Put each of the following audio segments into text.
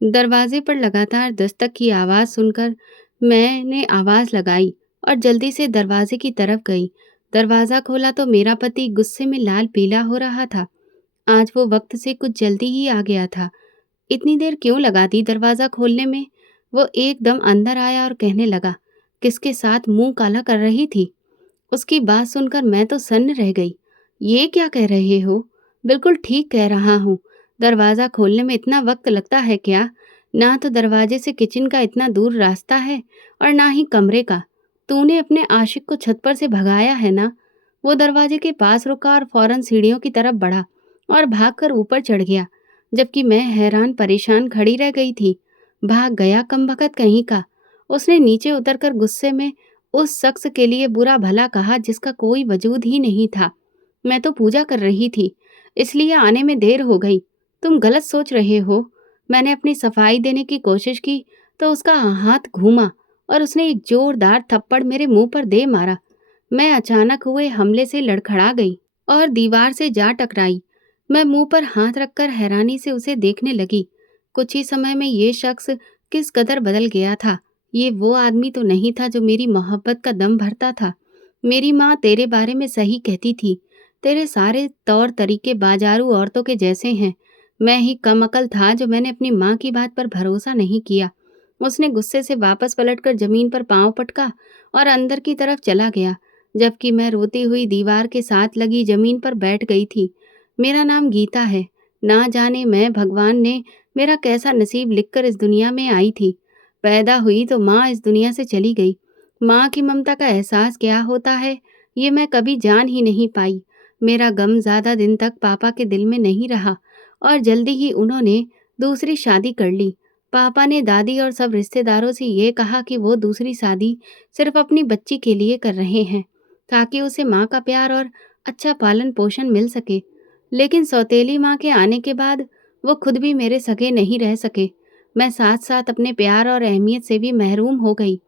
दरवाजे पर लगातार दस्तक की आवाज़ सुनकर मैंने आवाज़ लगाई और जल्दी से दरवाजे की तरफ गई। दरवाज़ा खोला तो मेरा पति गुस्से में लाल पीला हो रहा था। आज वो वक्त से कुछ जल्दी ही आ गया था। इतनी देर क्यों लगा दी दरवाज़ा खोलने में? वो एकदम अंदर आया और कहने लगा, किसके साथ मुंह काला कर रही थी? उसकी बात सुनकर मैं तो सन्न रह गई। ये क्या कह रहे हो? बिल्कुल ठीक कह रहा हूँ। दरवाज़ा खोलने में इतना वक्त लगता है क्या? ना तो दरवाजे से किचन का इतना दूर रास्ता है और ना ही कमरे का। तूने अपने आशिक को छत पर से भगाया है ना? वो दरवाजे के पास रुका और फौरन सीढ़ियों की तरफ बढ़ा और भागकर ऊपर चढ़ गया, जबकि मैं हैरान परेशान खड़ी रह गई थी। भाग गया कमबख्त कहीं का। उसने नीचे उतरकर गुस्से में उस शख्स के लिए बुरा भला कहा जिसका कोई वजूद ही नहीं था। मैं तो पूजा कर रही थी, इसलिए आने में देर हो गई। तुम गलत सोच रहे हो। मैंने अपनी सफाई देने की कोशिश की तो उसका हाथ घूमा और उसने एक जोरदार थप्पड़ मेरे मुंह पर दे मारा। मैं अचानक हुए हमले से लड़खड़ा गई और दीवार से जा टकराई। मैं मुंह पर हाथ रखकर हैरानी से उसे देखने लगी। कुछ ही समय में ये शख्स किस कदर बदल गया था। ये वो आदमी तो नहीं था जो मेरी मोहब्बत का दम भरता था। मेरी माँ तेरे बारे में सही कहती थी। तेरे सारे तौर तरीके बाजारू औरतों के जैसे हैं। मैं ही कम अकल था जो मैंने अपनी माँ की बात पर भरोसा नहीं किया। उसने गुस्से से वापस पलटकर जमीन पर पांव पटका और अंदर की तरफ चला गया, जबकि मैं रोती हुई दीवार के साथ लगी जमीन पर बैठ गई थी। मेरा नाम गीता है। ना जाने मैं भगवान ने मेरा कैसा नसीब लिखकर इस दुनिया में आई थी। पैदा हुई तो माँ इस दुनिया से चली गई। माँ की ममता का एहसास क्या होता है, ये मैं कभी जान ही नहीं पाई। मेरा गम ज़्यादा दिन तक पापा के दिल में नहीं रहा और जल्दी ही उन्होंने दूसरी शादी कर ली। पापा ने दादी और सब रिश्तेदारों से ये कहा कि वो दूसरी शादी सिर्फ अपनी बच्ची के लिए कर रहे हैं, ताकि उसे माँ का प्यार और अच्छा पालन पोषण मिल सके। लेकिन सौतेली माँ के आने के बाद वो खुद भी मेरे सगे नहीं रह सके। मैं साथ साथ अपने प्यार और अहमियत से भी महरूम हो गई।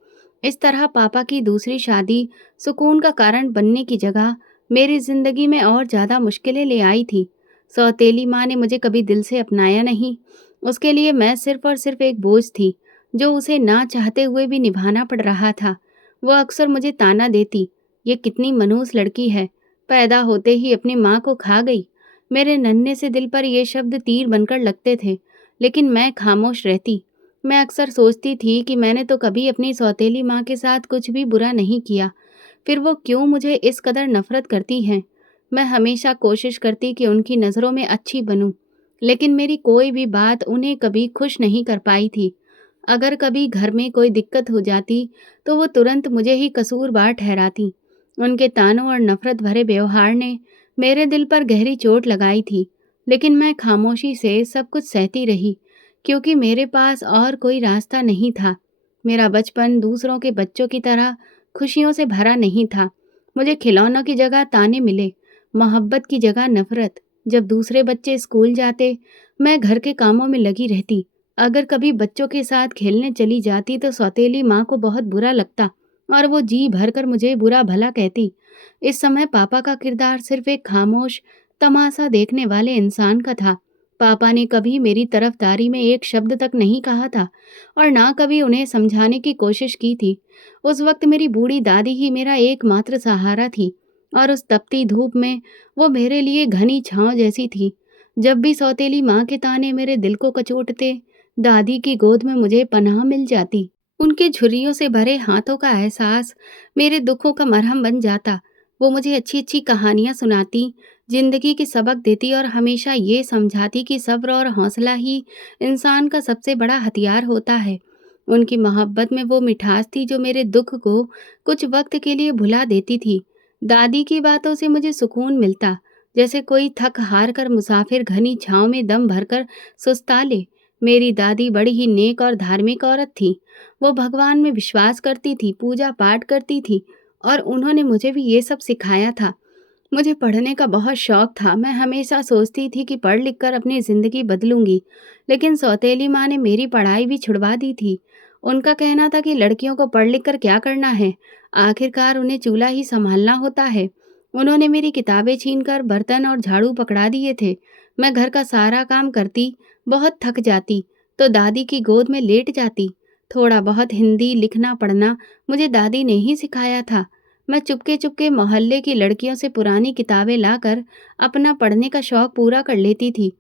इस तरह पापा की दूसरी शादी सुकून का कारण बनने की जगह मेरी जिंदगी में और ज़्यादा मुश्किलें ले आई थी। सौतेली माँ ने मुझे कभी दिल से अपनाया नहीं। उसके लिए मैं सिर्फ और सिर्फ एक बोझ थी, जो उसे ना चाहते हुए भी निभाना पड़ रहा था। वो अक्सर मुझे ताना देती, ये कितनी मनहूस लड़की है, पैदा होते ही अपनी माँ को खा गई। मेरे नन्हे से दिल पर ये शब्द तीर बनकर लगते थे, लेकिन मैं खामोश रहती। मैं अक्सर सोचती थी कि मैंने तो कभी अपनी सौतेली माँ के साथ कुछ भी बुरा नहीं किया, फिर वो क्यों मुझे इस कदर नफरत करती हैं। मैं हमेशा कोशिश करती कि उनकी नज़रों में अच्छी बनूं, लेकिन मेरी कोई भी बात उन्हें कभी खुश नहीं कर पाई थी। अगर कभी घर में कोई दिक्कत हो जाती, तो वो तुरंत मुझे ही कसूरवार ठहराती। उनके तानों और नफरत भरे व्यवहार ने मेरे दिल पर गहरी चोट लगाई थी, लेकिन मैं खामोशी से सब कुछ सहती रही, क्योंकि मेरे पास और कोई रास्ता नहीं था। मेरा बचपन दूसरों के बच्चों की तरह खुशियों से भरा नहीं था। मुझे खिलौनों की जगह ताने मिले, मोहब्बत की जगह नफरत। जब दूसरे बच्चे स्कूल जाते, मैं घर के कामों में लगी रहती। अगर कभी बच्चों के साथ खेलने चली जाती तो सौतेली माँ को बहुत बुरा लगता और वो जी भरकर मुझे बुरा भला कहती। इस समय पापा का किरदार सिर्फ एक खामोश तमाशा देखने वाले इंसान का था। पापा ने कभी मेरी तरफदारी में एक शब्द तक नहीं कहा था और ना कभी उन्हें समझाने की कोशिश की थी। उस वक्त मेरी बूढ़ी दादी ही मेरा एकमात्र सहारा थी और उस तपती धूप में वो मेरे लिए घनी छांव जैसी थी। जब भी सौतेली माँ के ताने मेरे दिल को कचोटते, दादी की गोद में मुझे पनाह मिल जाती। उनके झुर्रियों से भरे हाथों का एहसास मेरे दुखों का मरहम बन जाता। वो मुझे अच्छी अच्छी कहानियाँ सुनाती, जिंदगी के सबक देती और हमेशा ये समझाती कि सब्र और हौसला ही इंसान का सबसे बड़ा हथियार होता है। उनकी मोहब्बत में वो मिठास थी जो मेरे दुख को कुछ वक्त के लिए भुला देती थी। दादी की बातों से मुझे सुकून मिलता, जैसे कोई थक हार कर मुसाफिर घनी छाँव में दम भरकर सुस्ता ले। मेरी दादी बड़ी ही नेक और धार्मिक औरत थी। वो भगवान में विश्वास करती थी, पूजा पाठ करती थी और उन्होंने मुझे भी ये सब सिखाया था। मुझे पढ़ने का बहुत शौक था। मैं हमेशा सोचती थी कि पढ़ लिख कर अपनी ज़िंदगी बदलूंगी, लेकिन सौतेली माँ ने मेरी पढ़ाई भी छुड़वा दी थी। उनका कहना था कि लड़कियों को पढ़ लिख कर क्या करना है, आखिरकार उन्हें चूल्हा ही संभालना होता है। उन्होंने मेरी किताबें छीनकर बर्तन और झाड़ू पकड़ा दिए थे। मैं घर का सारा काम करती, बहुत थक जाती, तो दादी की गोद में लेट जाती। थोड़ा बहुत हिंदी लिखना पढ़ना मुझे दादी ने ही सिखाया था। मैं चुपके चुपके मोहल्ले की लड़कियों से पुरानी किताबें लाकर अपना पढ़ने का शौक पूरा कर लेती थी।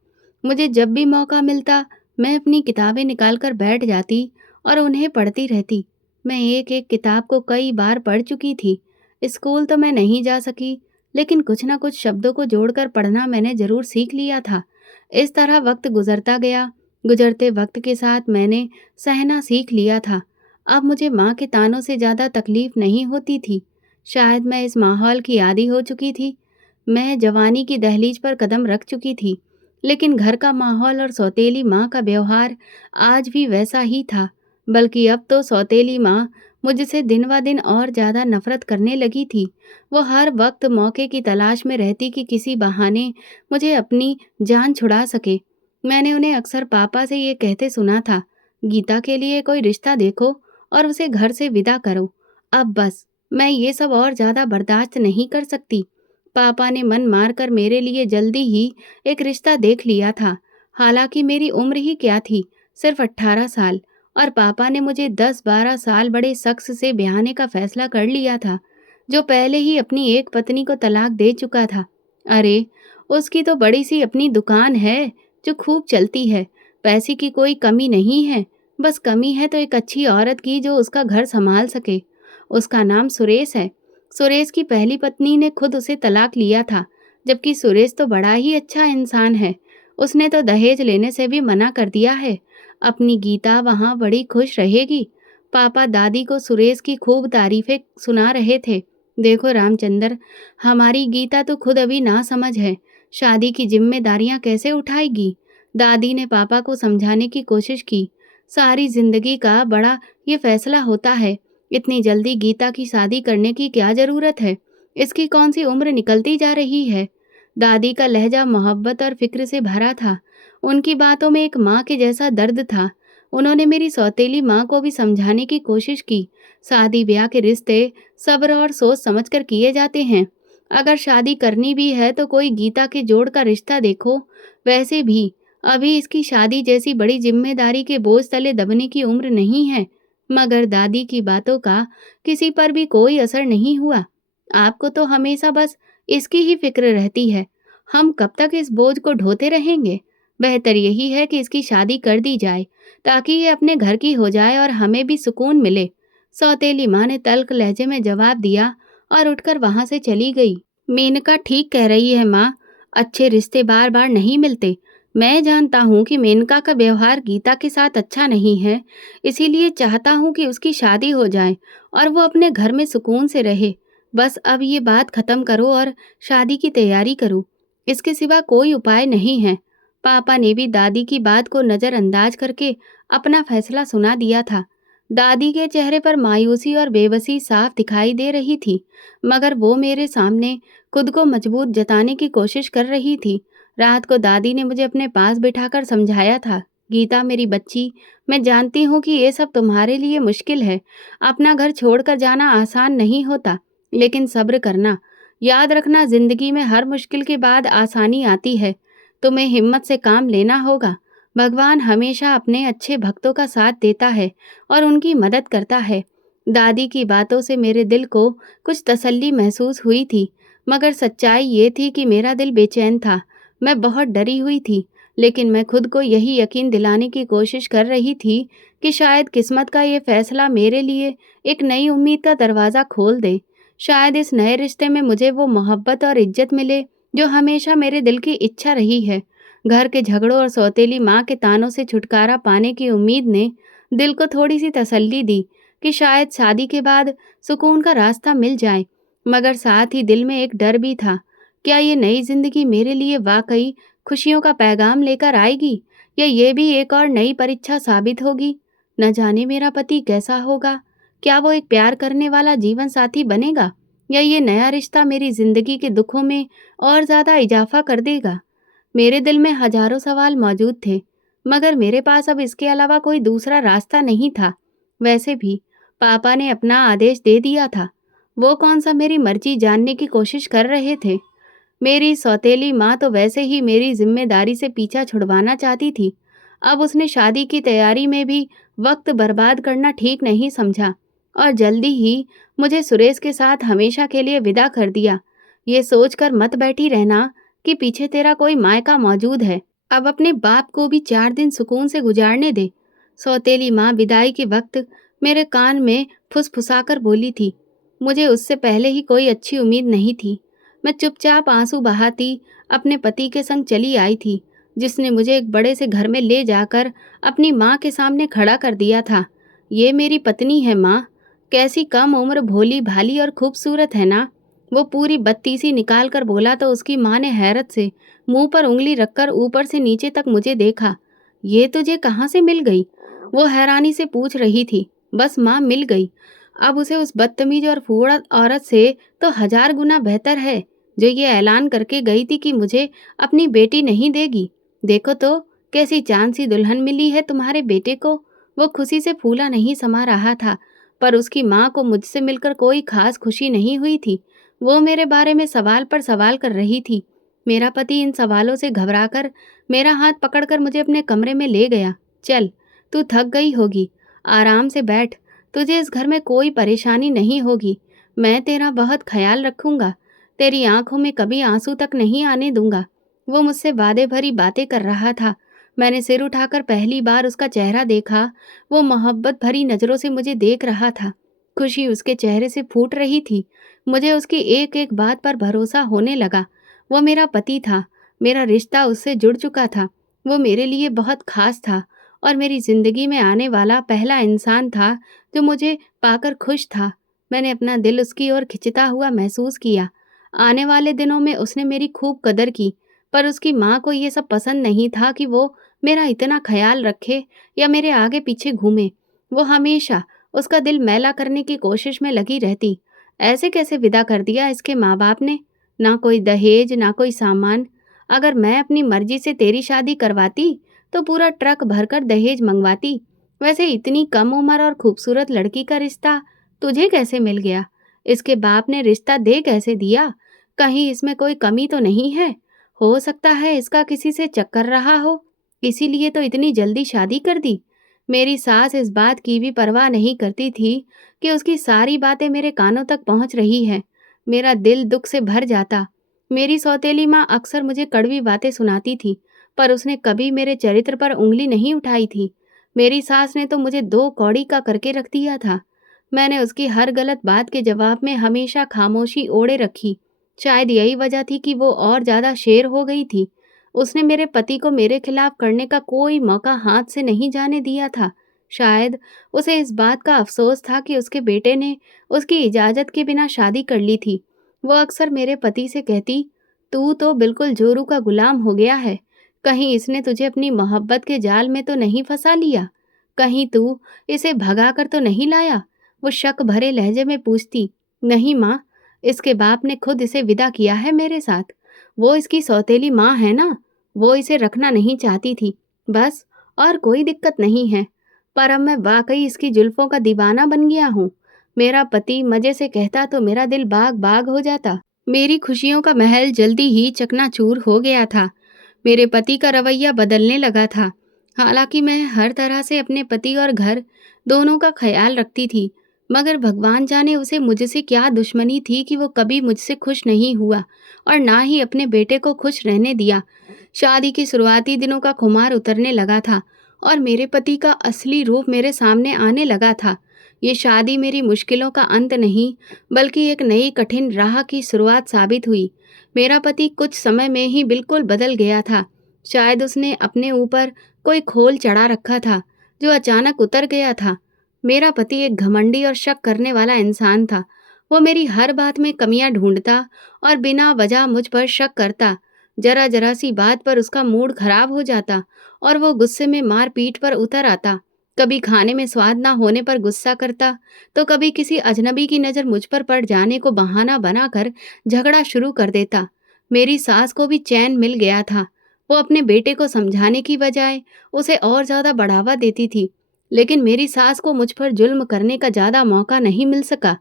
मुझे जब भी मौका मिलता, मैं अपनी किताबें निकाल कर बैठ जाती और उन्हें पढ़ती रहती। मैं एक-एक किताब को कई बार पढ़ चुकी थी। स्कूल तो मैं नहीं जा सकी, लेकिन कुछ न कुछ शब्दों को जोड़कर पढ़ना मैंने ज़रूर सीख लिया था। इस तरह वक़्त गुज़रता गया। गुज़रते वक़्त के साथ मैंने सहना सीख लिया था। अब मुझे माँ के तानों से ज़्यादा तकलीफ़ नहीं होती थी। शायद मैं इस माहौल की आदी हो चुकी थी। मैं जवानी की दहलीज पर कदम रख चुकी थी, लेकिन घर का माहौल और सौतेली माँ का व्यवहार आज भी वैसा ही था। बल्कि अब तो सौतेली माँ मुझसे दिन ब दिन और ज़्यादा नफ़रत करने लगी थी। वो हर वक्त मौके की तलाश में रहती कि किसी बहाने मुझे अपनी जान छुड़ा सके। मैंने उन्हें अक्सर पापा से ये कहते सुना था, गीता के लिए कोई रिश्ता देखो और उसे घर से विदा करो। अब बस, मैं ये सब और ज़्यादा बर्दाश्त नहीं कर सकती। पापा ने मन मारकर मेरे लिए जल्दी ही एक रिश्ता देख लिया था। हालांकि मेरी उम्र ही क्या थी, सिर्फ 18 साल, और पापा ने मुझे 10-12 साल बड़े शख्स से ब्याहने का फैसला कर लिया था, जो पहले ही अपनी एक पत्नी को तलाक दे चुका था। अरे, उसकी तो बड़ी सी अपनी दुकान है, जो खूब चलती है। पैसे की कोई कमी नहीं है, बस कमी है तो एक अच्छी औरत की जो उसका घर संभाल सके। उसका नाम सुरेश है। सुरेश की पहली पत्नी ने खुद उसे तलाक लिया था, जबकि सुरेश तो बड़ा ही अच्छा इंसान है। उसने तो दहेज लेने से भी मना कर दिया है। अपनी गीता वहाँ बड़ी खुश रहेगी। पापा दादी को सुरेश की खूब तारीफें सुना रहे थे। देखो रामचंद्र, हमारी गीता तो खुद अभी ना समझ है, शादी की जिम्मेदारियां कैसे उठाएगी। दादी ने पापा को समझाने की कोशिश की। सारी जिंदगी का बड़ा ये फैसला होता है। इतनी जल्दी गीता की शादी करने की क्या जरूरत है? इसकी कौन सी उम्र निकलती जा रही है? दादी का लहजा मोहब्बत और फिक्र से भरा था। उनकी बातों में एक माँ के जैसा दर्द था। उन्होंने मेरी सौतेली माँ को भी समझाने की कोशिश की। शादी ब्याह के रिश्ते सब्र और सोच समझकर किए जाते हैं। अगर शादी करनी भी है तो कोई गीता के जोड़ का रिश्ता देखो। वैसे भी अभी इसकी शादी जैसी बड़ी जिम्मेदारी के बोझ तले दबने की उम्र नहीं है। मगर दादी की बातों का किसी पर भी कोई असर नहीं हुआ। आपको तो हमेशा बस इसकी ही फिक्र रहती है। हम कब तक इस बोझ को ढोते रहेंगे? बेहतर यही है कि इसकी शादी कर दी जाए, ताकि ये अपने घर की हो जाए और हमें भी सुकून मिले। सौतेली माँ ने तल्ख लहजे में जवाब दिया और उठकर वहां से चली गई। मेनका ठीक कह रही है माँ, अच्छे रिश्ते बार बार नहीं मिलते। मैं जानता हूँ कि मेनका का व्यवहार गीता के साथ अच्छा नहीं है, इसीलिए चाहता हूँ कि उसकी शादी हो जाए और वो अपने घर में सुकून से रहे। बस अब ये बात खत्म करो और शादी की तैयारी करो। इसके सिवा कोई उपाय नहीं है। पापा ने भी दादी की बात को नज़रअंदाज करके अपना फैसला सुना दिया था। दादी के चेहरे पर मायूसी और बेबसी साफ दिखाई दे रही थी, मगर वो मेरे सामने खुद को मजबूत जताने की कोशिश कर रही थी। रात को दादी ने मुझे अपने पास बिठाकर समझाया था, गीता मेरी बच्ची, मैं जानती हूँ कि ये सब तुम्हारे लिए मुश्किल है। अपना घर छोड़कर जाना आसान नहीं होता, लेकिन सब्र करना। याद रखना, जिंदगी में हर मुश्किल के बाद आसानी आती है। तुम्हें हिम्मत से काम लेना होगा। भगवान हमेशा अपने अच्छे भक्तों का साथ देता है और उनकी मदद करता है। दादी की बातों से मेरे दिल को कुछ तसल्ली महसूस हुई थी, मगर सच्चाई ये थी कि मेरा दिल बेचैन था। मैं बहुत डरी हुई थी, लेकिन मैं खुद को यही यकीन दिलाने की कोशिश कर रही थी कि शायद किस्मत का ये फैसला मेरे लिए एक नई उम्मीद का दरवाज़ा खोल दे। शायद इस नए रिश्ते में मुझे वो मोहब्बत और इज्जत मिले जो हमेशा मेरे दिल की इच्छा रही है। घर के झगड़ों और सौतेली माँ के तानों से छुटकारा पाने की उम्मीद ने दिल को थोड़ी सी तसल्ली दी कि शायद शादी के बाद सुकून का रास्ता मिल जाए। मगर साथ ही दिल में एक डर भी था, क्या ये नई जिंदगी मेरे लिए वाकई खुशियों का पैगाम लेकर आएगी, या ये भी एक और नई परीक्षा साबित होगी। न जाने मेरा पति कैसा होगा, क्या वो एक प्यार करने वाला जीवन साथी बनेगा, या ये नया रिश्ता मेरी जिंदगी के दुखों में और ज्यादा इजाफा कर देगा। मेरे दिल में हजारों सवाल मौजूद थे, मगर मेरे पास अब इसके अलावा कोई दूसरा रास्ता नहीं था। वैसे भी पापा ने अपना आदेश दे दिया था। वो कौन सा मेरी मर्जी जानने की कोशिश कर रहे थे। मेरी सौतेली माँ तो वैसे ही मेरी जिम्मेदारी से पीछा छुड़वाना चाहती थी। अब उसने शादी की तैयारी में भी वक्त बर्बाद करना ठीक नहीं समझा और जल्दी ही मुझे सुरेश के साथ हमेशा के लिए विदा कर दिया। ये सोचकर मत बैठी रहना कि पीछे तेरा कोई मायका मौजूद है। अब अपने बाप को भी 4 दिन सुकून से गुजारने दे। सौतेली माँ विदाई के वक्त मेरे कान में फुसफुसाकर बोली थी। मुझे उससे पहले ही कोई अच्छी उम्मीद नहीं थी। मैं चुपचाप आंसू बहाती अपने पति के संग चली आई थी, जिसने मुझे एक बड़े से घर में ले जाकर अपनी माँ के सामने खड़ा कर दिया था। ये मेरी पत्नी है माँ। कैसी कम उम्र, भोली भाली और खूबसूरत है ना। वो पूरी बत्तीसी निकाल कर बोला तो उसकी माँ ने हैरत से मुंह पर उंगली रखकर ऊपर से नीचे तक मुझे देखा। ये तुझे कहाँ से मिल गई? वो हैरानी से पूछ रही थी। बस माँ, मिल गई। अब उसे उस बदतमीज और फूहड़ औरत से तो 1000 गुना बेहतर है, जो ये ऐलान करके गई थी कि मुझे अपनी बेटी नहीं देगी। देखो तो कैसी चांद सी दुल्हन मिली है तुम्हारे बेटे को। वो खुशी से फूला नहीं समा रहा था, पर उसकी माँ को मुझसे मिलकर कोई खास खुशी नहीं हुई थी। वो मेरे बारे में सवाल पर सवाल कर रही थी। मेरा पति इन सवालों से घबराकर मेरा हाथ पकड़कर मुझे अपने कमरे में ले गया। चल, तू थक गई होगी, आराम से बैठ। तुझे इस घर में कोई परेशानी नहीं होगी। मैं तेरा बहुत ख्याल रखूंगा। तेरी आंखों में कभी आंसू तक नहीं आने दूंगा। वो मुझसे वादे भरी बातें कर रहा था। मैंने सिर उठाकर पहली बार उसका चेहरा देखा। वो मोहब्बत भरी नज़रों से मुझे देख रहा था। खुशी उसके चेहरे से फूट रही थी। मुझे उसकी एक एक बात पर भरोसा होने लगा। वो मेरा पति था। मेरा रिश्ता उससे जुड़ चुका था। वो मेरे लिए बहुत खास था और मेरी ज़िंदगी में आने वाला पहला इंसान था जो मुझे पाकर खुश था। मैंने अपना दिल उसकी ओर खिंचता हुआ महसूस किया। आने वाले दिनों में उसने मेरी खूब कदर की, पर उसकी माँ को ये सब पसंद नहीं था कि वो मेरा इतना ख्याल रखे या मेरे आगे पीछे घूमे। वो हमेशा उसका दिल मैला करने की कोशिश में लगी रहती। ऐसे कैसे विदा कर दिया इसके माँ बाप ने? ना कोई दहेज, ना कोई सामान। अगर मैं अपनी मर्जी से तेरी शादी करवाती तो पूरा ट्रक भरकर दहेज मंगवाती। वैसे इतनी कम उम्र और खूबसूरत लड़की का रिश्ता तुझे कैसे मिल गया? इसके बाप ने रिश्ता दे कैसे दिया? कहीं इसमें कोई कमी तो नहीं है? हो सकता है इसका किसी से चक्कर रहा हो, इसीलिए तो इतनी जल्दी शादी कर दी। मेरी सास इस बात की भी परवाह नहीं करती थी कि उसकी सारी बातें मेरे कानों तक पहुंच रही हैं। मेरा दिल दुख से भर जाता। मेरी सौतेली माँ अक्सर मुझे कड़वी बातें सुनाती थी, पर उसने कभी मेरे चरित्र पर उंगली नहीं उठाई थी। मेरी सास ने तो मुझे 2 कौड़ी का करके रख दिया था। मैंने उसकी हर गलत बात के जवाब में हमेशा खामोशी ओढ़े रखी। शायद यही वजह थी कि वो और ज्यादा शेर हो गई थी। उसने मेरे पति को मेरे खिलाफ करने का कोई मौका हाथ से नहीं जाने दिया था। शायद उसे इस बात का अफसोस था कि उसके बेटे ने उसकी इजाज़त के बिना शादी कर ली थी। वो अक्सर मेरे पति से कहती, तू तो बिल्कुल जोरू का गुलाम हो गया है। कहीं इसने तुझे अपनी मोहब्बत के जाल में तो नहीं फंसा लिया? कहीं तू इसे भगा कर तो नहीं लाया? वो शक भरे लहजे में पूछती। नहीं माँ, इसके बाप ने खुद इसे विदा किया है मेरे साथ। वो इसकी सौतेली माँ है ना, वो इसे रखना नहीं चाहती थी, बस। और कोई दिक्कत नहीं है। पर अब मैं वाकई इसकी जुल्फों का दीवाना बन गया हूँ। मेरा पति मजे से कहता तो मेरा दिल बाग बाग हो जाता। मेरी खुशियों का महल जल्दी ही चकनाचूर हो गया था। मेरे पति का रवैया बदलने लगा था। हालांकि मैं हर तरह से अपने पति और घर दोनों का ख्याल रखती थी, मगर भगवान जाने उसे मुझसे क्या दुश्मनी थी कि वो कभी मुझसे खुश नहीं हुआ और ना ही अपने बेटे को खुश रहने दिया। शादी के शुरुआती दिनों का खुमार उतरने लगा था और मेरे पति का असली रूप मेरे सामने आने लगा था। ये शादी मेरी मुश्किलों का अंत नहीं, बल्कि एक नई कठिन राह की शुरुआत साबित हुई। मेरा पति कुछ समय में ही बिल्कुल बदल गया था। शायद उसने अपने ऊपर कोई खोल चढ़ा रखा था, जो अचानक उतर गया था। मेरा पति एक घमंडी और शक करने वाला इंसान था। वो मेरी हर बात में कमियां ढूंढता और बिना वजह मुझ पर शक करता। जरा जरा सी बात पर उसका मूड खराब हो जाता और वो गुस्से में मार पीट पर उतर आता। कभी खाने में स्वाद ना होने पर गुस्सा करता, तो कभी किसी अजनबी की नज़र मुझ पर पड़ जाने को बहाना बनाकर झगड़ा शुरू कर देता। मेरी सास को भी चैन मिल गया था। वो अपने बेटे को समझाने की बजाय उसे और ज़्यादा बढ़ावा देती थी, लेकिन मेरी सास को मुझ पर जुल्म करने का ज़्यादा मौका नहीं मिल सका।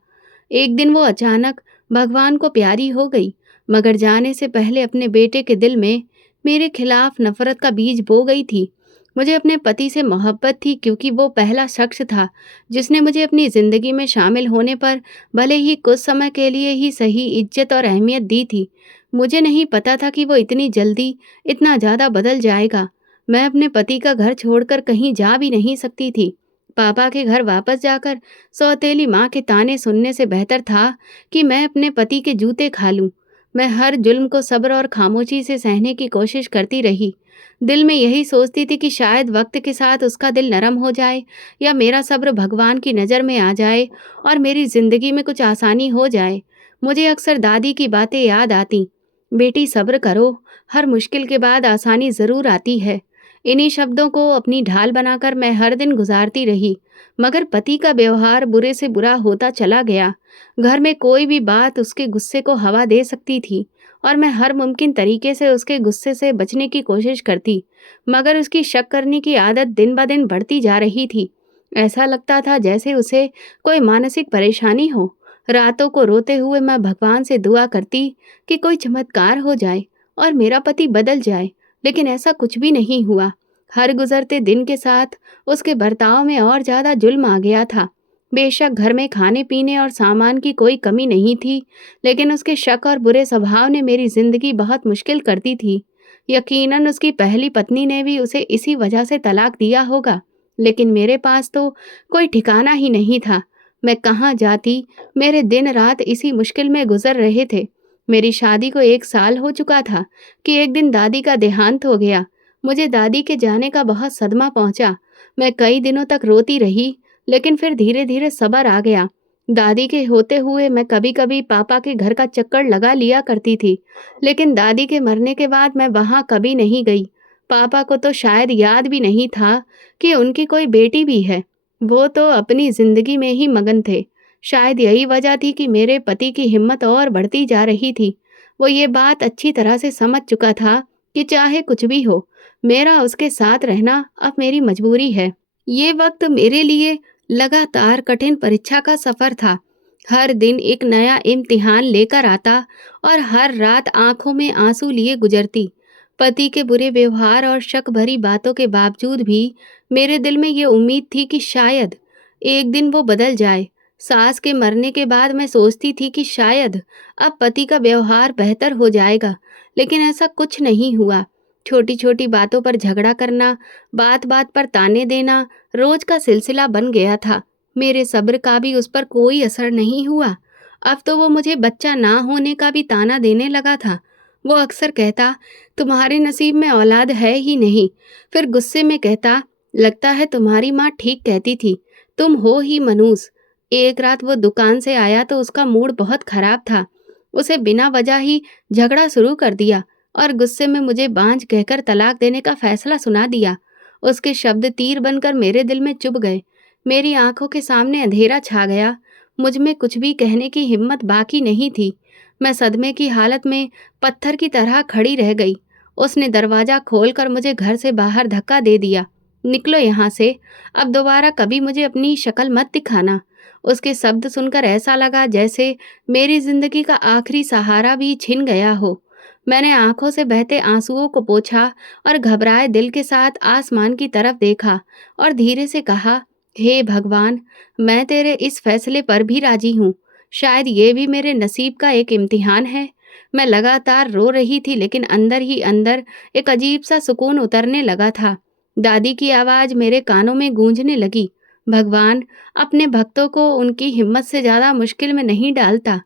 एक दिन वो अचानक भगवान को प्यारी हो गई, मगर जाने से पहले अपने बेटे के दिल में मेरे खिलाफ नफरत का बीज बो गई थी। मुझे अपने पति से मोहब्बत थी क्योंकि वो पहला शख्स था जिसने मुझे अपनी ज़िंदगी में शामिल होने पर भले ही कुछ समय के लिए ही सही इज्जत और अहमियत दी थी। मुझे नहीं पता था कि वो इतनी जल्दी, इतना ज़्यादा बदल जाएगा। मैं अपने पति का घर छोड़कर कहीं जा भी नहीं सकती थी। पापा के घर वापस जाकर सौतेली माँ के ताने सुनने से बेहतर था कि मैं अपने पति के जूते खा लूँ। मैं हर जुल्म को सब्र और खामोशी से सहने की कोशिश करती रही। दिल में यही सोचती थी कि शायद वक्त के साथ उसका दिल नरम हो जाए या मेरा सब्र भगवान की नज़र में आ जाए और मेरी ज़िंदगी में कुछ आसानी हो जाए। मुझे अक्सर दादी की बातें याद आती। बेटी सब्र करो, हर मुश्किल के बाद आसानी ज़रूर आती है। इन्हीं शब्दों को अपनी ढाल बनाकर मैं हर दिन गुजारती रही। मगर पति का व्यवहार बुरे से बुरा होता चला गया। घर में कोई भी बात उसके गुस्से को हवा दे सकती थी और मैं हर मुमकिन तरीके से उसके गुस्से से बचने की कोशिश करती, मगर उसकी शक करने की आदत दिन ब दिन बढ़ती जा रही थी। ऐसा लगता था जैसे उसे कोई मानसिक परेशानी हो। रातों को रोते हुए मैं भगवान से दुआ करती कि कोई चमत्कार हो जाए और मेरा पति बदल जाए, लेकिन ऐसा कुछ भी नहीं हुआ। हर गुजरते दिन के साथ उसके बर्ताव में और ज़्यादा जुल्म आ गया था। बेशक घर में खाने पीने और सामान की कोई कमी नहीं थी, लेकिन उसके शक और बुरे स्वभाव ने मेरी जिंदगी बहुत मुश्किल कर दी थी। यकीनन उसकी पहली पत्नी ने भी उसे इसी वजह से तलाक दिया होगा, लेकिन मेरे पास तो कोई ठिकाना ही नहीं था। मैं कहाँ जाती, मेरे दिन रात इसी मुश्किल में गुजर रहे थे। मेरी शादी को 1 साल हो चुका था कि एक दिन दादी का देहांत हो गया। मुझे दादी के जाने का बहुत सदमा पहुंचा। मैं कई दिनों तक रोती रही, लेकिन फिर धीरे धीरे सब्र आ गया। दादी के होते हुए मैं कभी-कभी पापा के घर का चक्कर लगा लिया करती थी, लेकिन दादी के मरने के बाद मैं वहाँ कभी नहीं गई। पापा को तो शायद याद भी नहीं था कि उनकी कोई बेटी भी है। वो तो अपनी ज़िंदगी में ही मगन थे। शायद यही वजह थी कि मेरे पति की हिम्मत और बढ़ती जा रही थी। वो ये बात अच्छी तरह से समझ चुका था कि चाहे कुछ भी हो, मेरा उसके साथ रहना अब मेरी मजबूरी है। ये वक्त मेरे लिए लगातार कठिन परीक्षा का सफर था। हर दिन एक नया इम्तिहान लेकर आता और हर रात आंखों में आंसू लिए गुजरती। पति के बुरे व्यवहार और शक भरी बातों के बावजूद भी मेरे दिल में ये उम्मीद थी कि शायद एक दिन वो बदल जाए। सास के मरने के बाद मैं सोचती थी कि शायद अब पति का व्यवहार बेहतर हो जाएगा, लेकिन ऐसा कुछ नहीं हुआ। छोटी छोटी बातों पर झगड़ा करना, बात बात पर ताने देना रोज का सिलसिला बन गया था। मेरे सब्र का भी उस पर कोई असर नहीं हुआ। अब तो वो मुझे बच्चा ना होने का भी ताना देने लगा था। वो अक्सर कहता, तुम्हारे नसीब में औलाद है ही नहीं। फिर गुस्से में कहता, लगता है तुम्हारी माँ ठीक कहती थी, तुम हो ही मनूस। एक रात वो दुकान से आया तो उसका मूड बहुत खराब था। उसे बिना वजह ही झगड़ा शुरू कर दिया और गुस्से में मुझे बांझ कहकर तलाक देने का फैसला सुना दिया। उसके शब्द तीर बनकर मेरे दिल में चुभ गए। मेरी आंखों के सामने अंधेरा छा गया। मुझ में कुछ भी कहने की हिम्मत बाकी नहीं थी। मैं सदमे की हालत में पत्थर की तरह खड़ी रह गई। उसने दरवाज़ा खोलकर मुझे घर से बाहर धक्का दे दिया। निकलो यहाँ से, अब दोबारा कभी मुझे अपनी शक्ल मत दिखाना। उसके शब्द सुनकर ऐसा लगा जैसे मेरी जिंदगी का आखिरी सहारा भी छिन गया हो। मैंने आंखों से बहते आंसुओं को पोंछा और घबराए दिल के साथ आसमान की तरफ देखा और धीरे से कहा, हे भगवान, मैं तेरे इस फैसले पर भी राजी हूँ। शायद ये भी मेरे नसीब का एक इम्तिहान है। मैं लगातार रो रही थी, लेकिन अंदर ही अंदर एक अजीब सा सुकून उतरने लगा था। दादी की आवाज़ मेरे कानों में गूंजने लगी, भगवान अपने भक्तों को उनकी हिम्मत से ज़्यादा मुश्किल में नहीं डालता।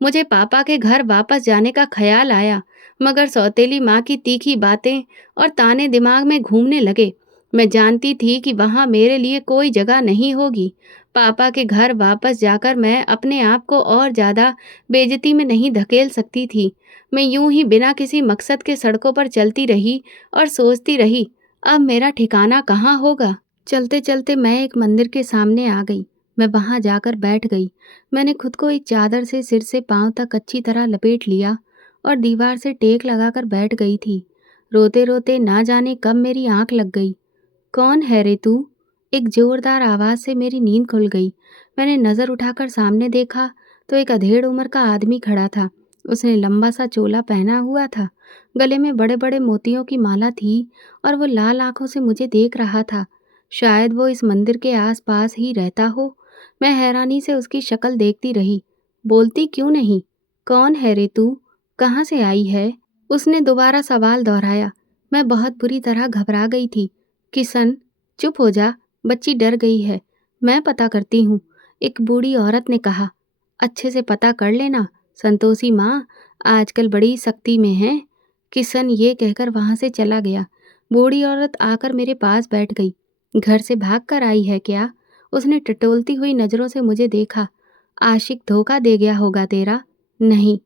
मुझे पापा के घर वापस जाने का ख्याल आया, मगर सौतेली माँ की तीखी बातें और ताने दिमाग में घूमने लगे। मैं जानती थी कि वहाँ मेरे लिए कोई जगह नहीं होगी। पापा के घर वापस जाकर मैं अपने आप को और ज़्यादा बेइज्जती में नहीं धकेल सकती थी। मैं यूं ही बिना किसी मकसद के सड़कों पर चलती रही और सोचती रही, अब मेरा ठिकाना कहाँ होगा। चलते चलते मैं एक मंदिर के सामने आ गई। मैं वहाँ जाकर बैठ गई। मैंने खुद को एक चादर से सिर से पाँव तक अच्छी तरह लपेट लिया और दीवार से टेक लगाकर बैठ गई थी। रोते रोते ना जाने कब मेरी आंख लग गई। कौन है रे तू? एक जोरदार आवाज़ से मेरी नींद खुल गई। मैंने नज़र उठाकर सामने देखा तो एक अधेड़ उम्र का आदमी खड़ा था। उसने लंबा सा चोला पहना हुआ था। गले में बड़े-बड़े मोतियों की माला थी और वो लाल आँखों से मुझे देख रहा था। शायद वो इस मंदिर के आस-पास ही रहता हो। मैं हैरानी से उसकी शक्ल देखती रही। बोलती क्यों नहीं? कौन है रे तू? कहाँ से आई है? उसने दोबारा सवाल दोहराया। मैं बहुत बुरी तरह घबरा गई थी। किशन, चुप हो जा, बच्ची डर गई है। मैं पता करती हूँ, एक बूढ़ी औरत ने कहा। अच्छे से पता कर लेना, संतोषी माँ आजकल बड़ी सख्ती में है। किशन ये कहकर वहाँ से चला गया। बूढ़ी औरत आकर मेरे पास बैठ गई। घर से भाग कर आई है क्या? उसने टटोलती हुई नज़रों से मुझे देखा। आशिक धोखा दे गया होगा तेरा? नहीं।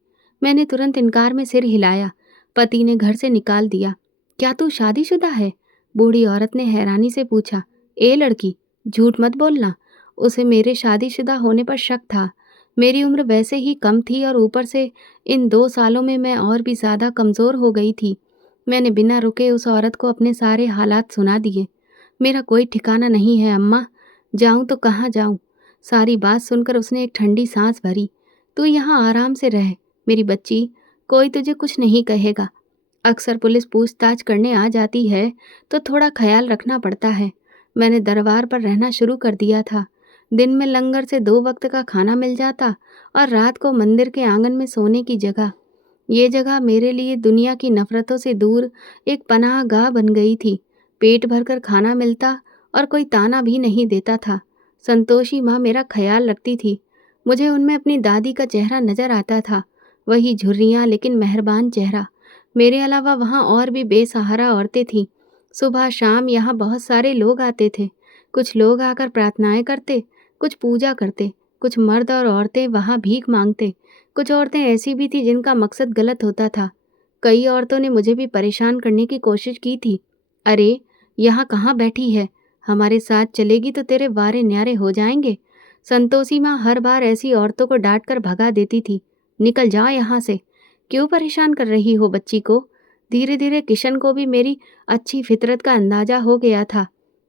मैंने तुरंत इनकार में सिर हिलाया। पति ने घर से निकाल दिया। क्या तू शादीशुदा है? बूढ़ी औरत ने हैरानी से पूछा। ए लड़की, झूठ मत बोलना। उसे मेरे शादीशुदा होने पर शक था। मेरी उम्र वैसे ही कम थी और ऊपर से इन 2 सालों में मैं और भी ज़्यादा कमज़ोर हो गई थी। मैंने बिना रुके उस औरत को अपने सारे हालात सुना दिए। मेरा कोई ठिकाना नहीं है अम्मा, जाऊँ तो कहाँ जाऊँ? सारी बात सुनकर उसने एक ठंडी सांस भरी। तू यहाँ आराम से रह, मेरी बच्ची, कोई तुझे कुछ नहीं कहेगा। अक्सर पुलिस पूछताछ करने आ जाती है तो थोड़ा ख्याल रखना पड़ता है। मैंने दरबार पर रहना शुरू कर दिया था। दिन में लंगर से 2 वक्त का खाना मिल जाता और रात को मंदिर के आंगन में सोने की जगह। ये जगह मेरे लिए दुनिया की नफरतों से दूर एक पनाहगाह बन गई थी। पेट भरकर खाना मिलता और कोई ताना भी नहीं देता था। संतोषी माँ मेरा ख्याल रखती थी। मुझे उनमें अपनी दादी का चेहरा नजर आता था, वही झुर्रियाँ लेकिन मेहरबान चेहरा। मेरे अलावा वहाँ और भी बेसहारा औरतें थीं। सुबह शाम यहाँ बहुत सारे लोग आते थे। कुछ लोग आकर प्रार्थनाएं करते, कुछ पूजा करते, कुछ मर्द और औरतें वहाँ भीख मांगते। कुछ औरतें ऐसी भी थी जिनका मकसद गलत होता था। कई औरतों ने मुझे भी परेशान करने की कोशिश की थी। अरे, यहाँ कहाँ बैठी है? हमारे साथ चलेगी तो तेरे वारे न्यारे हो जाएंगे। संतोषी माँ हर बार ऐसी औरतों को डांट कर भगा देती थी। निकल जाओ यहाँ से। क्यों परेशान कर रही हो बच्ची को? धीरे धीरे किशन को भी मेरी अच्छी फितरत का अंदाजा हो गया था।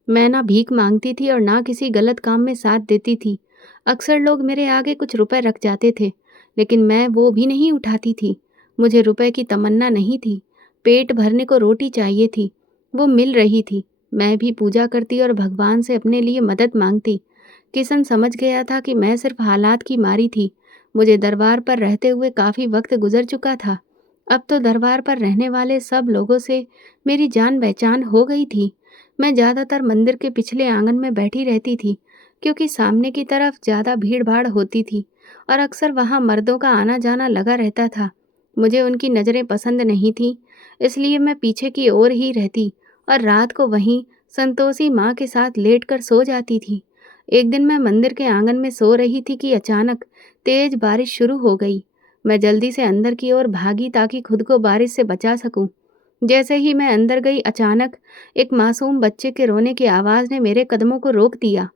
मैं ना भीख मांगती थी और ना किसी गलत काम में साथ देती थी। अक्सर लोग मेरे आगे कुछ रुपए रख जाते थे, लेकिन मैं वो भी नहीं उठाती थी। मुझे रुपए की तमन्ना नहीं थी। पेट भरने को रोटी चाहिए थी। वो मिल रही थी। मैं भी पूजा करती और भगवान से अपने लिए मदद मांगती। किशन समझ गया था कि मैं सिर्फ हालात की मारी थी। मुझे दरबार पर रहते हुए काफ़ी वक्त गुजर चुका था। अब तो दरबार पर रहने वाले सब लोगों से मेरी जान पहचान हो गई थी। मैं ज़्यादातर मंदिर के पिछले आंगन में बैठी रहती थी, क्योंकि सामने की तरफ ज़्यादा भीड़-भाड़ होती थी और अक्सर वहाँ मर्दों का आना-जाना लगा रहता था। मुझे उनकी नज़रें पसंद नहीं थीं, इसलिए मैं पीछे की ओर ही रहती और रात को वहीं संतोषी माँ के साथ लेटकर सो जाती थी। एक दिन मैं मंदिर के आंगन में सो रही थी कि अचानक तेज बारिश शुरू हो गई। मैं जल्दी से अंदर की ओर भागी ताकि खुद को बारिश से बचा सकूं। जैसे ही मैं अंदर गई, अचानक एक मासूम बच्चे के रोने की आवाज़ ने मेरे कदमों को रोक दिया।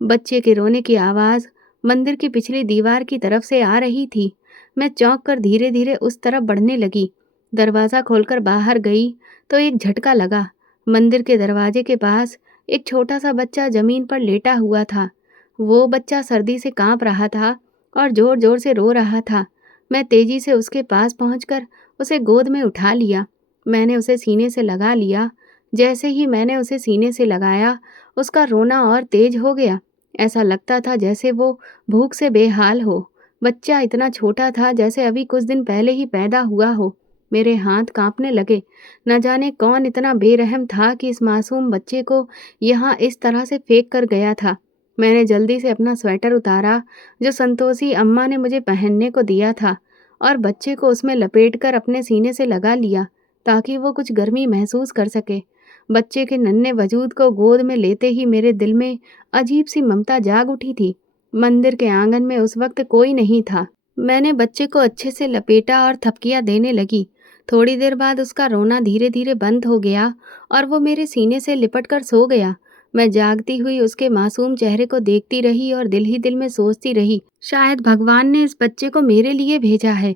बच्चे के रोने की आवाज़ मंदिर की पिछली दीवार की तरफ से आ रही थी। मैं चौंक कर धीरे धीरे उस तरफ बढ़ने लगी। दरवाज़ा खोलकर बाहर गई तो एक झटका लगा। मंदिर के दरवाजे के पास एक छोटा सा बच्चा जमीन पर लेटा हुआ था। वो बच्चा सर्दी से कांप रहा था और जोर जोर से रो रहा था। मैं तेजी से उसके पास पहुंचकर उसे गोद में उठा लिया। मैंने उसे सीने से लगा लिया। जैसे ही मैंने उसे सीने से लगाया, उसका रोना और तेज हो गया। ऐसा लगता था जैसे वो भूख से बेहाल हो। बच्चा इतना छोटा था जैसे अभी कुछ दिन पहले ही पैदा हुआ हो। मेरे हाथ कांपने लगे। न जाने कौन इतना बेरहम था कि इस मासूम बच्चे को यहाँ इस तरह से फेंक कर गया था। मैंने जल्दी से अपना स्वेटर उतारा जो संतोषी अम्मा ने मुझे पहनने को दिया था और बच्चे को उसमें लपेटकर अपने सीने से लगा लिया ताकि वो कुछ गर्मी महसूस कर सके। बच्चे के नन्हे वजूद को गोद में लेते ही मेरे दिल में अजीब सी ममता जाग उठी थी। मंदिर के आंगन में उस वक्त कोई नहीं था। मैंने बच्चे को अच्छे से लपेटा और थपकियां देने लगी। थोड़ी देर बाद उसका रोना धीरे धीरे बंद हो गया और वो मेरे सीने से लिपट कर सो गया। मैं जागती हुई उसके मासूम चेहरे को देखती रही और दिल ही दिल में सोचती रही, शायद भगवान ने इस बच्चे को मेरे लिए भेजा है।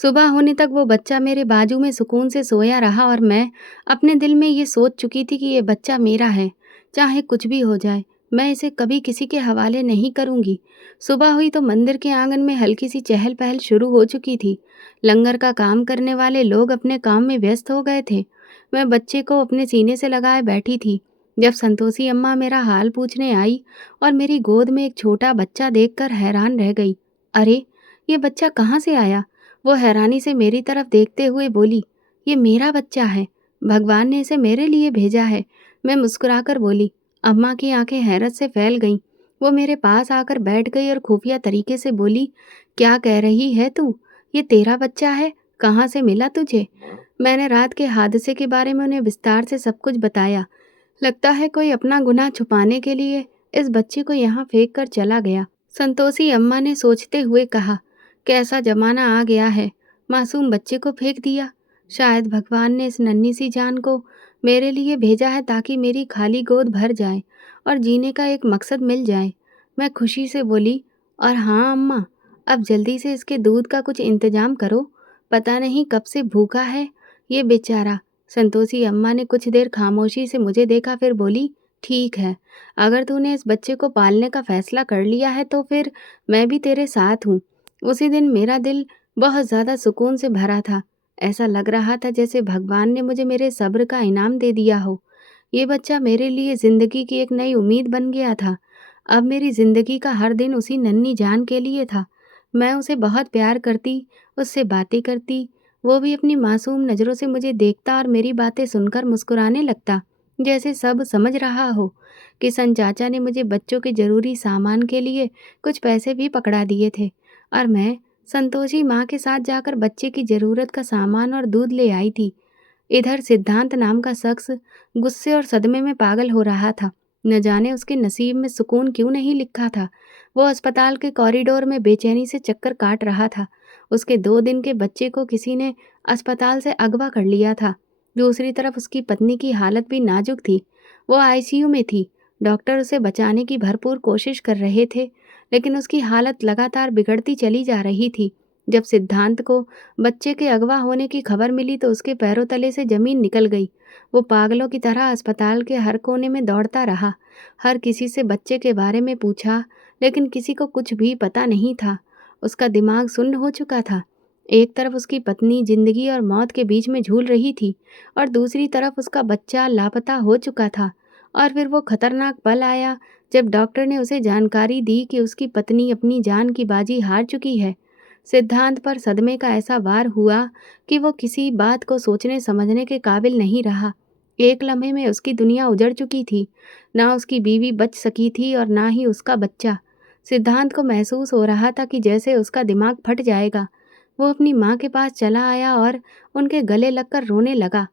सुबह होने तक वो बच्चा मेरे बाजू में सुकून से सोया रहा और मैं अपने दिल में ये सोच चुकी थी कि ये बच्चा मेरा है, चाहे कुछ भी हो जाए। मैं इसे कभी किसी के हवाले नहीं करूँगी। सुबह हुई तो मंदिर के आंगन में हल्की सी चहल-पहल शुरू हो चुकी थी। लंगर का काम करने वाले लोग अपने काम में व्यस्त हो गए थे। मैं बच्चे को अपने सीने से लगाए बैठी थी। जब संतोषी अम्मा मेरा हाल पूछने आई और मेरी गोद में एक छोटा बच्चा देखकर हैरान रह गई। अरे! ये बच्चा कहाँ से आया? वो हैरानी से मेरी तरफ देखते हुए बोली, ये मेरा बच्चा है। भगवान ने इसे मेरे लिए भेजा है। मैं मुस्कुराकर बोली। अम्मा की आंखें हैरत से फैल गईं। वो मेरे पास आकर बैठ गई और खुफिया तरीके से बोली, क्या कह रही है तू? ये तेरा बच्चा है? कहाँ से मिला तुझे? मैंने रात के हादसे के बारे में उन्हें विस्तार से सब कुछ बताया। लगता है कोई अपना गुनाह छुपाने के लिए इस बच्चे को यहाँ फेंक कर चला गया। संतोषी अम्मा ने सोचते हुए कहा, कैसा जमाना आ गया है, मासूम बच्चे को फेंक दिया। शायद भगवान ने इस नन्ही सी जान को मेरे लिए भेजा है ताकि मेरी खाली गोद भर जाए और जीने का एक मकसद मिल जाए। मैं खुशी से बोली, और हाँ अम्मा, अब जल्दी से इसके दूध का कुछ इंतजाम करो। पता नहीं कब से भूखा है ये बेचारा। संतोषी अम्मा ने कुछ देर खामोशी से मुझे देखा, फिर बोली, ठीक है, अगर तूने इस बच्चे को पालने का फैसला कर लिया है तो फिर मैं भी तेरे साथ हूँ। उसी दिन मेरा दिल बहुत ज़्यादा सुकून से भरा था। ऐसा लग रहा था जैसे भगवान ने मुझे मेरे सब्र का इनाम दे दिया हो। ये बच्चा मेरे लिए ज़िंदगी की एक नई उम्मीद बन गया था। अब मेरी ज़िंदगी का हर दिन उसी नन्ही जान के लिए था। मैं उसे बहुत प्यार करती, उससे बातें करती, वो भी अपनी मासूम नज़रों से मुझे देखता और मेरी बातें सुनकर मुस्कुराने लगता, जैसे सब समझ रहा हो। किशन चाचा ने मुझे बच्चों के ज़रूरी सामान के लिए कुछ पैसे भी पकड़ा दिए थे और मैं संतोषी माँ के साथ जाकर बच्चे की ज़रूरत का सामान और दूध ले आई थी। इधर सिद्धांत नाम का शख्स गुस्से और सदमे में पागल हो रहा था। न जाने उसके नसीब में सुकून क्यों नहीं लिखा था। वो अस्पताल के कॉरिडोर में बेचैनी से चक्कर काट रहा था। उसके 2 दिन के बच्चे को किसी ने अस्पताल से अगवा कर लिया था। दूसरी तरफ उसकी पत्नी की हालत भी नाजुक थी। वो आईसीयू में थी। डॉक्टर उसे बचाने की भरपूर कोशिश कर रहे थे, लेकिन उसकी हालत लगातार बिगड़ती चली जा रही थी। जब सिद्धांत को बच्चे के अगवा होने की खबर मिली तो उसके पैरों तले से जमीन निकल गई। वो पागलों की तरह अस्पताल के हर कोने में दौड़ता रहा। हर किसी से बच्चे के बारे में पूछा, लेकिन किसी को कुछ भी पता नहीं था। उसका दिमाग सुन्न हो चुका था। एक तरफ उसकी पत्नी जिंदगी और मौत के बीच में झूल रही थी और दूसरी तरफ उसका बच्चा लापता हो चुका था। और फिर वो खतरनाक पल आया जब डॉक्टर ने उसे जानकारी दी कि उसकी पत्नी अपनी जान की बाजी हार चुकी है। सिद्धांत पर सदमे का ऐसा वार हुआ कि वो किसी बात को सोचने समझने के काबिल नहीं रहा। एक लम्हे में उसकी दुनिया उजड़ चुकी थी। ना उसकी बीवी बच सकी थी और ना ही उसका बच्चा। सिद्धांत को महसूस हो रहा था कि जैसे उसका दिमाग फट जाएगा। वो अपनी माँ के पास चला आया और उनके गले लगकर रोने लगा।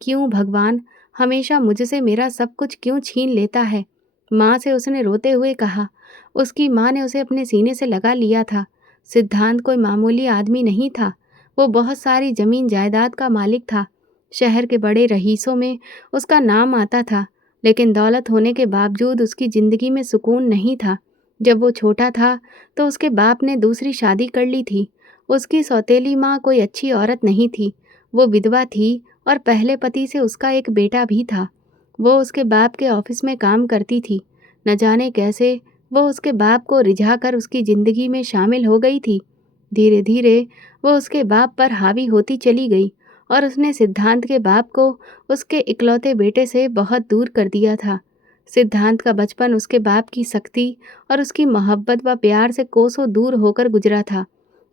क्यों भगवान, हमेशा मुझसे मेरा सब कुछ क्यों छीन लेता है? माँ से उसने रोते हुए कहा। उसकी माँ ने उसे अपने सीने से लगा लिया था। सिद्धांत कोई मामूली आदमी नहीं था। वो बहुत सारी जमीन जायदाद का मालिक था। शहर के बड़े रईसों में उसका नाम आता था, लेकिन दौलत होने के बावजूद उसकी ज़िंदगी में सुकून नहीं था। जब वो छोटा था तो उसके बाप ने दूसरी शादी कर ली थी। उसकी सौतेली माँ कोई अच्छी औरत नहीं थी। वो विधवा थी और पहले पति से उसका एक बेटा भी था। वो उसके बाप के ऑफिस में काम करती थी। न जाने कैसे वो उसके बाप को रिझाकर उसकी ज़िंदगी में शामिल हो गई थी। धीरे धीरे वो उसके बाप पर हावी होती चली गई और उसने सिद्धांत के बाप को उसके इकलौते बेटे से बहुत दूर कर दिया था। सिद्धांत का बचपन उसके बाप की सख्ती और उसकी मोहब्बत व प्यार से कोसों दूर होकर गुजरा था।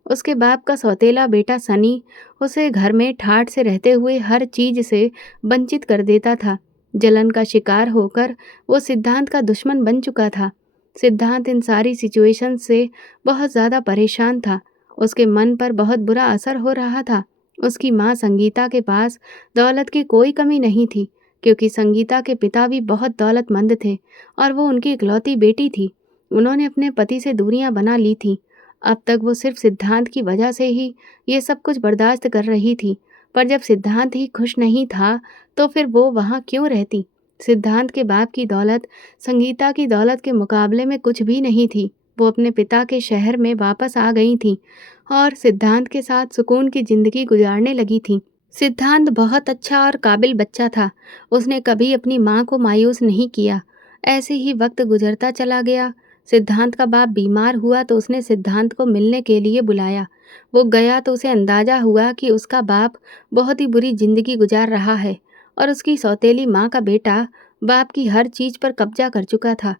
उसके बाप का सौतेला बेटा सनी उसे घर में ठाठ से रहते हुए हर चीज़ से वंचित कर देता था। जलन का शिकार होकर वो सिद्धांत का दुश्मन बन चुका था। सिद्धांत इन सारी सिचुएशन से बहुत ज़्यादा परेशान था। उसके मन पर बहुत बुरा असर हो रहा था। उसकी माँ संगीता के पास दौलत की कोई कमी नहीं थी, क्योंकि संगीता के पिता भी बहुत दौलतमंद थे और वो उनकी इकलौती बेटी थी। उन्होंने अपने पति से दूरियां बना ली थीं। अब तक वो सिर्फ सिद्धांत की वजह से ही ये सब कुछ बर्दाश्त कर रही थी, पर जब सिद्धांत ही खुश नहीं था तो फिर वो वहाँ क्यों रहती? सिद्धांत के बाप की दौलत संगीता की दौलत के मुकाबले में कुछ भी नहीं थी। वो अपने पिता के शहर में वापस आ गई थीं और सिद्धांत के साथ सुकून की ज़िंदगी गुजारने लगी थीं। सिद्धांत बहुत अच्छा और काबिल बच्चा था। उसने कभी अपनी माँ को मायूस नहीं किया। ऐसे ही वक्त गुजरता चला गया। सिद्धांत का बाप बीमार हुआ तो उसने सिद्धांत को मिलने के लिए बुलाया। वो गया तो उसे अंदाजा हुआ कि उसका बाप बहुत ही बुरी जिंदगी गुजार रहा है और उसकी सौतेली माँ का बेटा बाप की हर चीज पर कब्जा कर चुका था।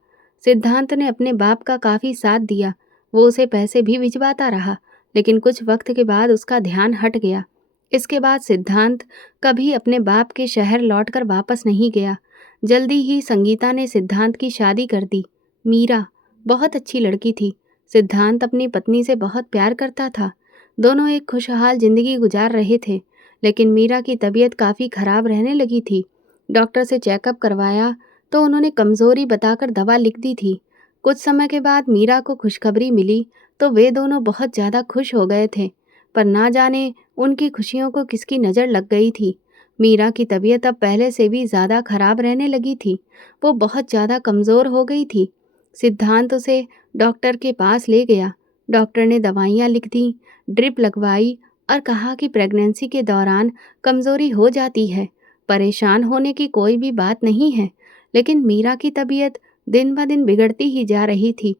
सिद्धांत ने अपने बाप का काफी साथ दिया। वो उसे पैसे भी भिजवाता रहा, लेकिन कुछ वक्त के बाद उसका ध्यान हट गया। इसके बाद सिद्धांत कभी अपने बाप के शहर लौटकर वापस नहीं गया। जल्दी ही संगीता ने सिद्धांत की शादी कर दी। मीरा बहुत अच्छी लड़की थी। सिद्धांत अपनी पत्नी से बहुत प्यार करता था। दोनों एक खुशहाल जिंदगी गुजार रहे थे, लेकिन मीरा की तबीयत काफ़ी खराब रहने लगी थी। डॉक्टर से चेकअप करवाया तो उन्होंने कमज़ोरी बताकर दवा लिख दी थी। कुछ समय के बाद मीरा को खुशखबरी मिली तो वे दोनों बहुत ज़्यादा खुश हो गए थे, पर ना जाने उनकी खुशियों को किसकी नज़र लग गई थी। मीरा की तबीयत अब पहले से भी ज़्यादा खराब रहने लगी थी। वो बहुत ज़्यादा कमज़ोर हो गई थी। सिद्धांत उसे डॉक्टर के पास ले गया। डॉक्टर ने दवाइयाँ लिख दी, ड्रिप लगवाई और कहा कि प्रेगनेंसी के दौरान कमज़ोरी हो जाती है। परेशान होने की कोई भी बात नहीं है। लेकिन मीरा की तबीयत दिन ब दिन बिगड़ती ही जा रही थी।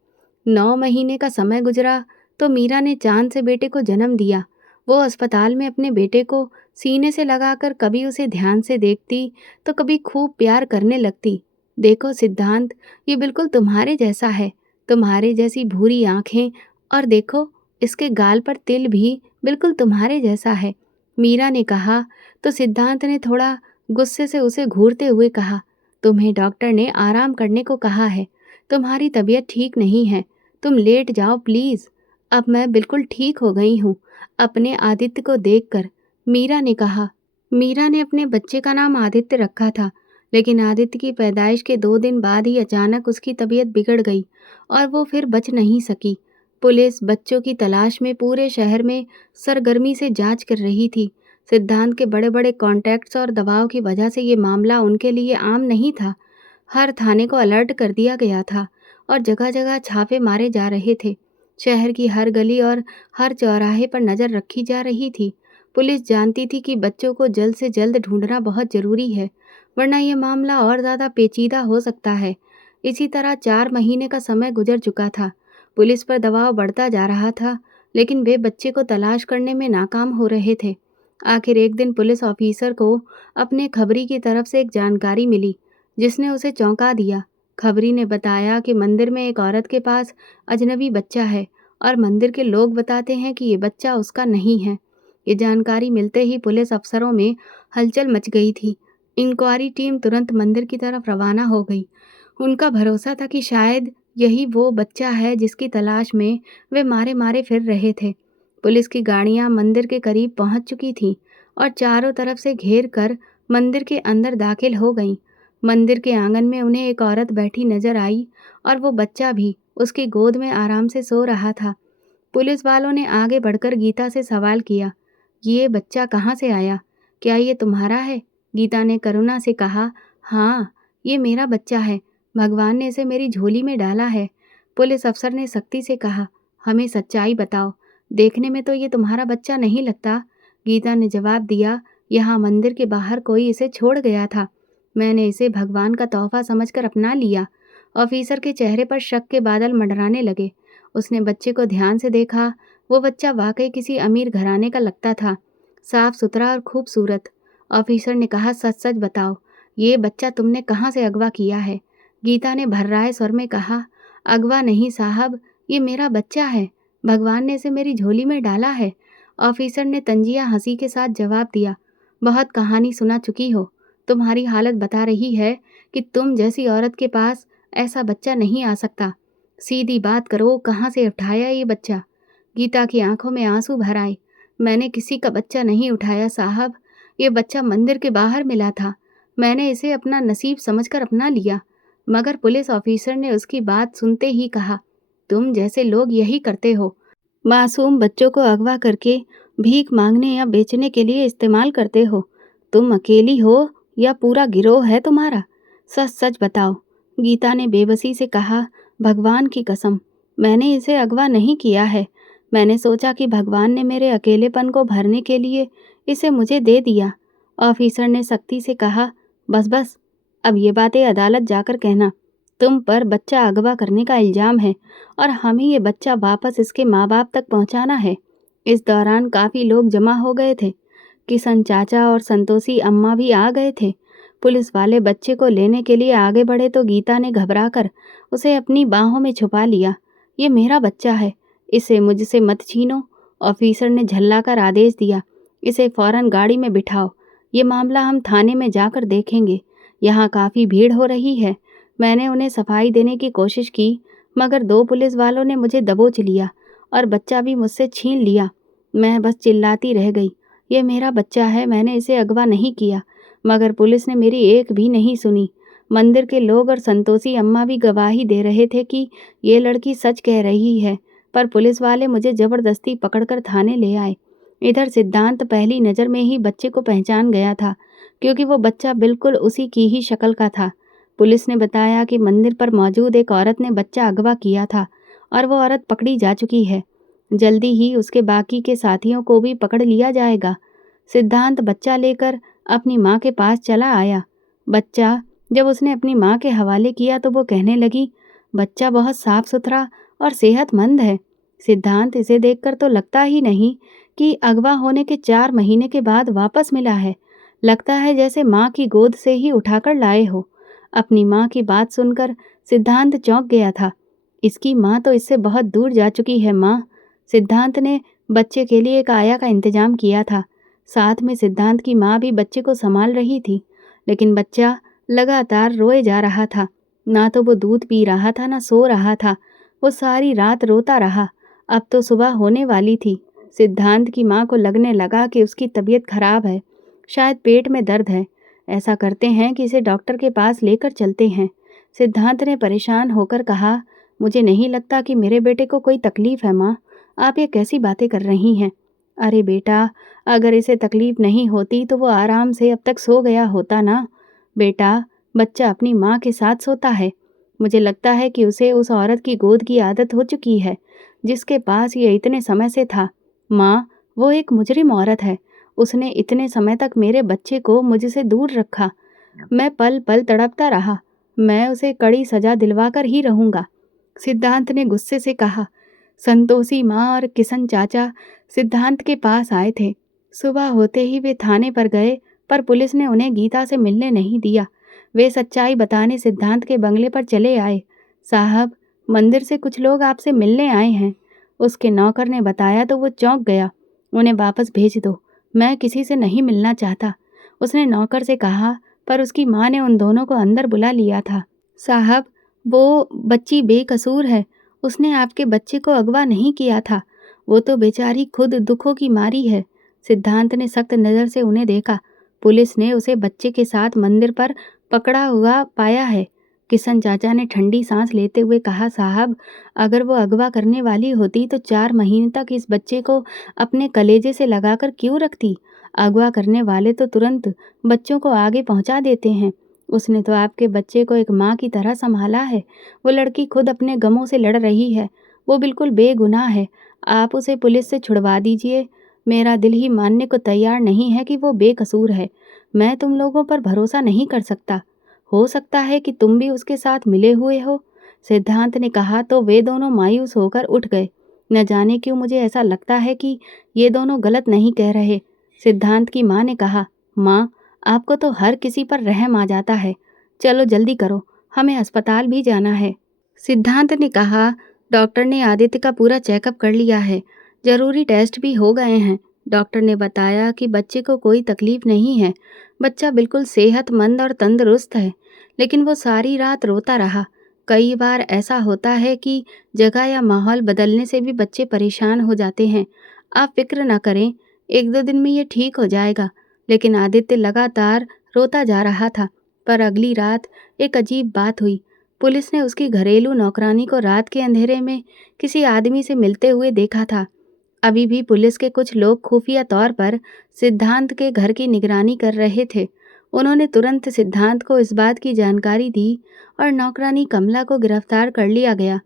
9 महीने का समय गुजरा तो मीरा ने चाँद से बेटे को जन्म दिया। वो अस्पताल में अपने बेटे को सीने से लगाकर कभी उसे ध्यान से देखती तो कभी खूब प्यार करने लगती। देखो सिद्धांत, ये बिल्कुल तुम्हारे जैसा है। तुम्हारे जैसी भूरी आँखें, और देखो इसके गाल पर तिल भी बिल्कुल तुम्हारे जैसा है। मीरा ने कहा तो सिद्धांत ने थोड़ा गुस्से से उसे घूरते हुए कहा, तुम्हें डॉक्टर ने आराम करने को कहा है। तुम्हारी तबीयत ठीक नहीं है। तुम लेट जाओ प्लीज़। अब मैं बिल्कुल ठीक हो गई हूँ अपने आदित्य को देखकर, मीरा ने कहा। मीरा ने अपने बच्चे का नाम आदित्य रखा था, लेकिन आदित्य की पैदाइश के 2 दिन बाद ही अचानक उसकी तबीयत बिगड़ गई और वो फिर बच नहीं सकी। पुलिस बच्चों की तलाश में पूरे शहर में सरगर्मी से जांच कर रही थी। सिद्धांत के बड़े बड़े कॉन्टैक्ट्स और दबाव की वजह से ये मामला उनके लिए आम नहीं था। हर थाने को अलर्ट कर दिया गया था और जगह जगह छापे मारे जा रहे थे। शहर की हर गली और हर चौराहे पर नज़र रखी जा रही थी। पुलिस जानती थी कि बच्चों को जल्द से जल्द ढूंढना बहुत ज़रूरी है, वरना ये मामला और ज़्यादा पेचीदा हो सकता है। इसी तरह 4 महीने का समय गुजर चुका था। पुलिस पर दबाव बढ़ता जा रहा था, लेकिन वे बच्चे को तलाश करने में नाकाम हो रहे थे। आखिर एक दिन पुलिस ऑफिसर को अपने खबरी की तरफ से एक जानकारी मिली, जिसने उसे चौंका दिया। खबरी ने बताया कि मंदिर में एक औरत के पास अजनबी बच्चा है और मंदिर के लोग बताते हैं कि ये बच्चा उसका नहीं है। ये जानकारी मिलते ही पुलिस अफसरों में हलचल मच गई थी। इंक्वायरी टीम तुरंत मंदिर की तरफ रवाना हो गई। उनका भरोसा था कि शायद यही वो बच्चा है जिसकी तलाश में वे मारे मारे फिर रहे थे। पुलिस की गाड़ियां मंदिर के करीब पहुंच चुकी थीं और चारों तरफ से घेर कर मंदिर के अंदर दाखिल हो गईं। मंदिर के आंगन में उन्हें एक औरत बैठी नजर आई और वो बच्चा भी उसकी गोद में आराम से सो रहा था। पुलिस वालों ने आगे बढ़कर गीता से सवाल किया, ये बच्चा कहाँ से आया? क्या ये तुम्हारा है? गीता ने करुणा से कहा, हाँ, ये मेरा बच्चा है। भगवान ने इसे मेरी झोली में डाला है। पुलिस अफसर ने सख्ती से कहा, हमें सच्चाई बताओ। देखने में तो ये तुम्हारा बच्चा नहीं लगता। गीता ने जवाब दिया, यहाँ मंदिर के बाहर कोई इसे छोड़ गया था। मैंने इसे भगवान का तोहफा समझकर अपना लिया। ऑफिसर के चेहरे पर शक के बादल मंडराने लगे। उसने बच्चे को ध्यान से देखा। वो बच्चा वाकई किसी अमीर घराने का लगता था, साफ सुथरा और खूबसूरत। ऑफिसर ने कहा, सच सच बताओ, ये बच्चा तुमने कहाँ से अगवा किया है? गीता ने भर्राए स्वर में कहा, अगवा नहीं साहब, ये मेरा बच्चा है। भगवान ने इसे मेरी झोली में डाला है। ऑफिसर ने तंजिया हंसी के साथ जवाब दिया, बहुत कहानी सुना चुकी हो। तुम्हारी हालत बता रही है कि तुम जैसी औरत के पास ऐसा बच्चा नहीं आ सकता। सीधी बात करो, कहाँ से उठाया ये बच्चा? गीता की आंखों में आंसू भर आए। मैंने किसी का बच्चा नहीं उठाया साहब। ये बच्चा मंदिर के बाहर मिला था। मैंने इसे अपना नसीब समझकर अपना लिया। मगर पुलिस ऑफिसर ने उसकी बात सुनते ही कहा, तुम जैसे लोग यही करते हो। मासूम बच्चों को अगवा करके भीख मांगने या बेचने के लिए इस्तेमाल करते हो। तुम अकेली हो या पूरा गिरोह है तुम्हारा? सच सच बताओ। गीता ने बेबसी से कहा, भगवान की कसम, मैंने इसे अगवा नहीं किया है। मैंने सोचा कि भगवान ने मेरे अकेलेपन को भरने के लिए इसे मुझे दे दिया। ऑफिसर ने सख्ती से कहा, बस बस, अब ये बातें अदालत जाकर कहना। तुम पर बच्चा अगवा करने का इल्ज़ाम है और हमें ये बच्चा वापस इसके माँ-बाप तक पहुँचाना है। इस दौरान काफ़ी लोग जमा हो गए थे। किशन चाचा और संतोषी अम्मा भी आ गए थे। पुलिस वाले बच्चे को लेने के लिए आगे बढ़े तो गीता ने घबराकर उसे अपनी बाहों में छुपा लिया। ये मेरा बच्चा है, इसे मुझसे मत छीनो। ऑफिसर ने झल्लाकर आदेश दिया। इसे फौरन गाड़ी में बिठाओ। ये मामला हम थाने में जाकर देखेंगे। यहाँ काफ़ी भीड़ हो रही है। मैंने उन्हें सफाई देने की कोशिश की, मगर 2 पुलिस वालों ने मुझे दबोच लिया और बच्चा भी मुझसे छीन लिया। मैं बस चिल्लाती रह गई, ये मेरा बच्चा है, मैंने इसे अगवा नहीं किया। मगर पुलिस ने मेरी एक भी नहीं सुनी। मंदिर के लोग और संतोषी अम्मा भी गवाही दे रहे थे कि ये लड़की सच कह रही है, पर पुलिस वाले मुझे ज़बरदस्ती पकड़कर थाने ले आए। इधर सिद्धांत पहली नज़र में ही बच्चे को पहचान गया था, क्योंकि वो बच्चा बिल्कुल उसी की ही शक्ल का था। पुलिस ने बताया कि मंदिर पर मौजूद एक औरत ने बच्चा अगवा किया था और वो औरत पकड़ी जा चुकी है। जल्दी ही उसके बाकी के साथियों को भी पकड़ लिया जाएगा। सिद्धांत बच्चा लेकर अपनी माँ के पास चला आया। बच्चा जब उसने अपनी माँ के हवाले किया तो वो कहने लगी, बच्चा बहुत साफ सुथरा और सेहतमंद है। सिद्धांत, इसे देखकर तो लगता ही नहीं कि अगवा होने के 4 महीने के बाद वापस मिला है। लगता है जैसे माँ की गोद से ही उठाकर लाए हो। अपनी माँ की बात सुनकर सिद्धांत चौंक गया था। इसकी माँ तो इससे बहुत दूर जा चुकी है। माँ, सिद्धांत ने बच्चे के लिए एक आया का इंतजाम किया था। साथ में सिद्धांत की माँ भी बच्चे को संभाल रही थी, लेकिन बच्चा लगातार रोए जा रहा था। ना तो वो दूध पी रहा था, ना सो रहा था। वो सारी रात रोता रहा। अब तो सुबह होने वाली थी। सिद्धांत की माँ को लगने लगा कि उसकी तबीयत खराब है, शायद पेट में दर्द है। ऐसा करते हैं कि इसे डॉक्टर के पास लेकर चलते हैं। सिद्धांत ने परेशान होकर कहा, मुझे नहीं लगता कि मेरे बेटे को कोई तकलीफ है माँ। आप ये कैसी बातें कर रही हैं? अरे बेटा, अगर इसे तकलीफ नहीं होती तो वो आराम से अब तक सो गया होता ना। बेटा, बच्चा अपनी माँ के साथ सोता है। मुझे लगता है कि उसे उस औरत की गोद की आदत हो चुकी है, जिसके पास ये इतने समय से था। माँ, वो एक मुजरिम औरत है। उसने इतने समय तक मेरे बच्चे को मुझसे दूर रखा। मैं पल पल तड़पता रहा। मैं उसे कड़ी सजा दिलवाकर ही रहूँगा। सिद्धांत ने गुस्से से कहा। संतोषी माँ और किशन चाचा सिद्धांत के पास आए थे। सुबह होते ही वे थाने पर गए, पर पुलिस ने उन्हें गीता से मिलने नहीं दिया। वे सच्चाई बताने सिद्धांत के बंगले पर चले आए। साहब, मंदिर से कुछ लोग आपसे मिलने आए हैं। उसके नौकर ने बताया तो वो चौंक गया। उन्हें वापस भेज दो, मैं किसी से नहीं मिलना चाहता, उसने नौकर से कहा, पर उसकी माँ ने उन दोनों को अंदर बुला लिया था। साहब, वो बच्ची बेकसूर है। उसने आपके बच्चे को अगवा नहीं किया था। वो तो बेचारी खुद दुखों की मारी है। सिद्धांत ने सख्त नज़र से उन्हें देखा। पुलिस ने उसे बच्चे के साथ मंदिर पर पकड़ा हुआ पाया है। किशन चाचा ने ठंडी सांस लेते हुए कहा, साहब, अगर वो अगवा करने वाली होती तो 4 महीने तक इस बच्चे को अपने कलेजे से लगाकर क्यों रखती? अगवा करने वाले तो तुरंत बच्चों को आगे पहुंचा देते हैं। उसने तो आपके बच्चे को एक माँ की तरह संभाला है। वो लड़की खुद अपने गमों से लड़ रही है। वो बिल्कुल बेगुनाह है। आप उसे पुलिस से छुड़वा दीजिए। मेरा दिल ही मानने को तैयार नहीं है कि वो बेकसूर है। मैं तुम लोगों पर भरोसा नहीं कर सकता। हो सकता है कि तुम भी उसके साथ मिले हुए हो। सिद्धांत ने कहा तो वे दोनों मायूस होकर उठ गए। न जाने क्यों मुझे ऐसा लगता है कि ये दोनों गलत नहीं कह रहे। सिद्धांत की माँ ने कहा, माँ, आपको तो हर किसी पर रहम आ जाता है। चलो जल्दी करो, हमें अस्पताल भी जाना है। सिद्धांत ने कहा, डॉक्टर ने आदित्य का पूरा चेकअप कर लिया है। जरूरी टेस्ट भी हो गए हैं। डॉक्टर ने बताया कि बच्चे को कोई तकलीफ नहीं है। बच्चा बिल्कुल सेहतमंद और तंदुरुस्त है, लेकिन वो सारी रात रोता रहा। कई बार ऐसा होता है कि जगह या माहौल बदलने से भी बच्चे परेशान हो जाते हैं। आप फिक्र न करें, 1-2 दिन में ये ठीक हो जाएगा। लेकिन आदित्य लगातार रोता जा रहा था। पर अगली रात एक अजीब बात हुई। पुलिस ने उसकी घरेलू नौकरानी को रात के अंधेरे में किसी आदमी से मिलते हुए देखा था। अभी भी पुलिस के कुछ लोग खुफिया तौर पर सिद्धांत के घर की निगरानी कर रहे थे। उन्होंने तुरंत सिद्धांत को इस बात की जानकारी दी और नौकरानी कमला को गिरफ्तार कर लिया गया।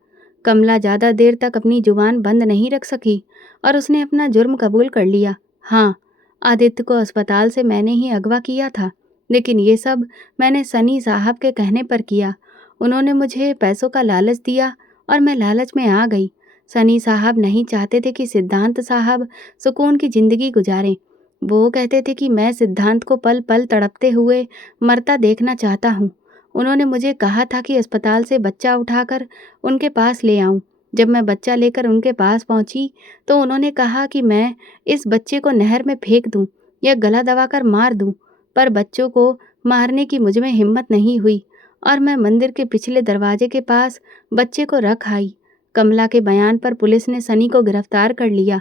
कमला ज़्यादा देर तक अपनी जुबान बंद नहीं रख सकी और उसने अपना जुर्म कबूल कर लिया। हाँ, आदित्य को अस्पताल से मैंने ही अगवा किया था, लेकिन ये सब मैंने सनी साहब के कहने पर किया। उन्होंने मुझे पैसों का लालच दिया और मैं लालच में आ गई। सनी साहब नहीं चाहते थे कि सिद्धांत साहब सुकून की ज़िंदगी गुजारें। वो कहते थे कि मैं सिद्धांत को पल-पल तड़पते हुए मरता देखना चाहता हूँ। उन्होंने मुझे कहा था कि अस्पताल से बच्चा उठाकर उनके पास ले आऊँ। जब मैं बच्चा लेकर उनके पास पहुँची, तो उन्होंने कहा कि मैं इस बच्चे को नहर में फेंक दूँ या गला दबाकर मार दूँ, पर बच्चों को मारने की मुझ में हिम्मत नहीं हुई और मैं मंदिर के पिछले दरवाजे के पास बच्चे को रख आई। कमला के बयान पर पुलिस ने सनी को गिरफ्तार कर लिया।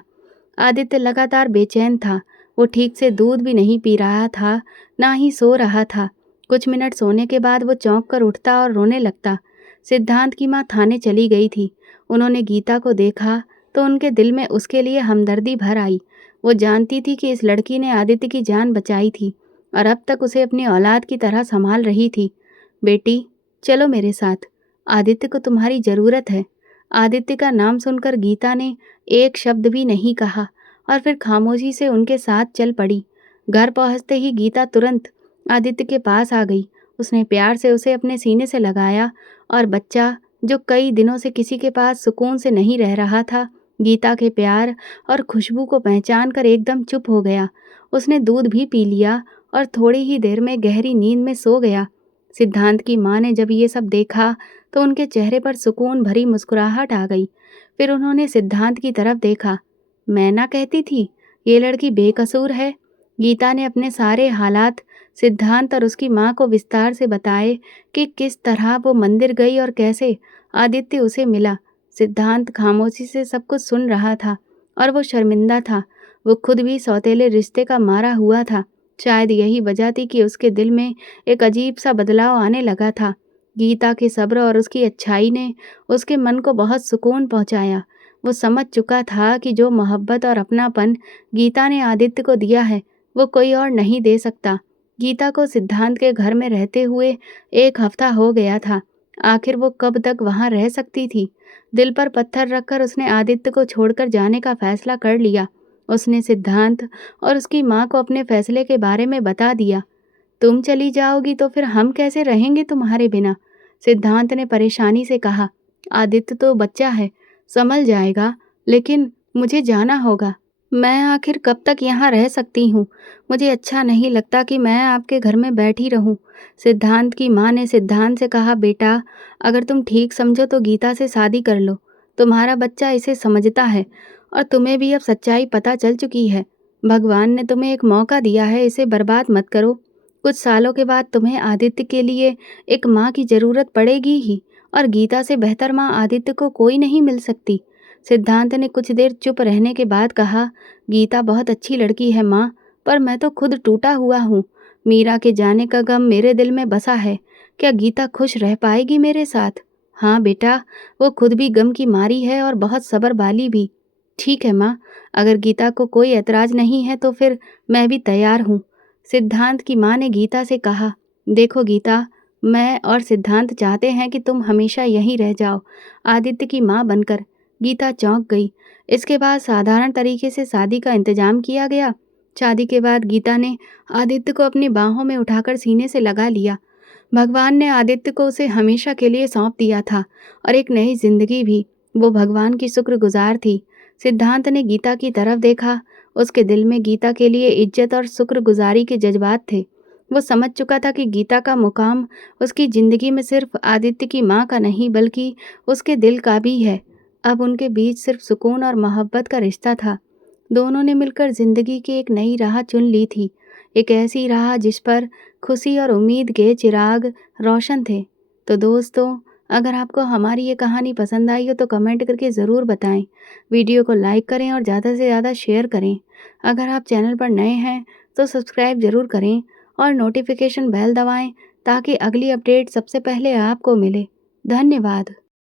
आदित्य लगातार बेचैन था। वो ठीक से दूध भी नहीं पी रहा था, ना ही सो रहा था। कुछ मिनट सोने के बाद वो चौंक कर उठता और रोने लगता। सिद्धांत की माँ थाने चली गई थी। उन्होंने गीता को देखा तो उनके दिल में उसके लिए हमदर्दी भर आई। वो जानती थी कि इस लड़की ने आदित्य की जान बचाई थी और अब तक उसे अपनी औलाद की तरह संभाल रही थी। बेटी, चलो मेरे साथ। आदित्य को तुम्हारी ज़रूरत है। आदित्य का नाम सुनकर गीता ने एक शब्द भी नहीं कहा और फिर खामोशी से उनके साथ चल पड़ी। घर पहुंचते ही गीता तुरंत आदित्य के पास आ गई। उसने प्यार से उसे अपने सीने से लगाया और बच्चा, जो कई दिनों से किसी के पास सुकून से नहीं रह रहा था, गीता के प्यार और खुशबू को पहचान कर एकदम चुप हो गया। उसने दूध भी पी लिया और थोड़ी ही देर में गहरी नींद में सो गया। सिद्धांत की माँ ने जब ये सब देखा तो उनके चेहरे पर सुकून भरी मुस्कुराहट आ गई। फिर उन्होंने सिद्धांत की तरफ देखा। मैं ना कहती थी, ये लड़की बेकसूर है। गीता ने अपने सारे हालात सिद्धांत और उसकी माँ को विस्तार से बताए कि किस तरह वो मंदिर गई और कैसे आदित्य उसे मिला। सिद्धांत खामोशी से सब कुछ सुन रहा था और वो शर्मिंदा था। वो खुद भी सौतेले रिश्ते का मारा हुआ था। शायद यही वजह थी कि उसके दिल में एक अजीब सा बदलाव आने लगा था। गीता के सब्र और उसकी अच्छाई ने उसके मन को बहुत सुकून पहुंचाया। वो समझ चुका था कि जो मोहब्बत और अपनापन गीता ने आदित्य को दिया है, वो कोई और नहीं दे सकता। गीता को सिद्धांत के घर में रहते हुए 1 हफ्ता हो गया था। आखिर वो कब तक वहाँ रह सकती थी? दिल पर पत्थर रखकर उसने आदित्य को छोड़कर जाने का फैसला कर लिया। उसने सिद्धांत और उसकी माँ को अपने फैसले के बारे में बता दिया। तुम चली जाओगी तो फिर हम कैसे रहेंगे तुम्हारे बिना? सिद्धांत ने परेशानी से कहा। आदित्य तो बच्चा है, संभल जाएगा, लेकिन मुझे जाना होगा। मैं आखिर कब तक यहाँ रह सकती हूँ? मुझे अच्छा नहीं लगता कि मैं आपके घर में बैठी रहूँ। सिद्धांत की माँ ने सिद्धांत से कहा, बेटा, अगर तुम ठीक समझो तो गीता से शादी कर लो। तुम्हारा बच्चा इसे समझता है और तुम्हें भी अब सच्चाई पता चल चुकी है। भगवान ने तुम्हें एक मौका दिया है, इसे बर्बाद मत करो। कुछ सालों के बाद तुम्हें आदित्य के लिए एक माँ की ज़रूरत पड़ेगी ही, और गीता से बेहतर माँ आदित्य को कोई नहीं मिल सकती। सिद्धांत ने कुछ देर चुप रहने के बाद कहा, गीता बहुत अच्छी लड़की है माँ, पर मैं तो खुद टूटा हुआ हूँ। मीरा के जाने का गम मेरे दिल में बसा है। क्या गीता खुश रह पाएगी मेरे साथ? हाँ बेटा, वो खुद भी गम की मारी है और बहुत सब्र वाली भी। ठीक है माँ, अगर गीता को कोई ऐतराज़ नहीं है तो फिर मैं भी तैयार हूँ। सिद्धांत की माँ ने गीता से कहा, देखो गीता, मैं और सिद्धांत चाहते हैं कि तुम हमेशा यहीं रह जाओ, आदित्य की माँ बनकर। गीता चौंक गई। इसके बाद साधारण तरीके से शादी का इंतजाम किया गया। शादी के बाद गीता ने आदित्य को अपनी बाहों में उठाकर सीने से लगा लिया। भगवान ने आदित्य को उसे हमेशा के लिए सौंप दिया था और एक नई जिंदगी भी। वो भगवान की शुक्रगुजार थी। सिद्धांत ने गीता की तरफ देखा। उसके दिल में गीता के लिए इज्जत और शुक्रगुजारी के जज्बात थे। वो समझ चुका था कि गीता का मुकाम उसकी ज़िंदगी में सिर्फ आदित्य की माँ का नहीं बल्कि उसके दिल का भी है। अब उनके बीच सिर्फ सुकून और मोहब्बत का रिश्ता था। दोनों ने मिलकर ज़िंदगी की एक नई राह चुन ली थी, एक ऐसी राह जिस पर खुशी और उम्मीद के चिराग रोशन थे। तो दोस्तों, अगर आपको हमारी ये कहानी पसंद आई हो तो कमेंट करके ज़रूर बताएं। वीडियो को लाइक करें और ज़्यादा से ज़्यादा शेयर करें। अगर आप चैनल पर नए हैं तो सब्सक्राइब ज़रूर करें और नोटिफिकेशन बेल दबाएं ताकि अगली अपडेट सबसे पहले आपको मिले। धन्यवाद।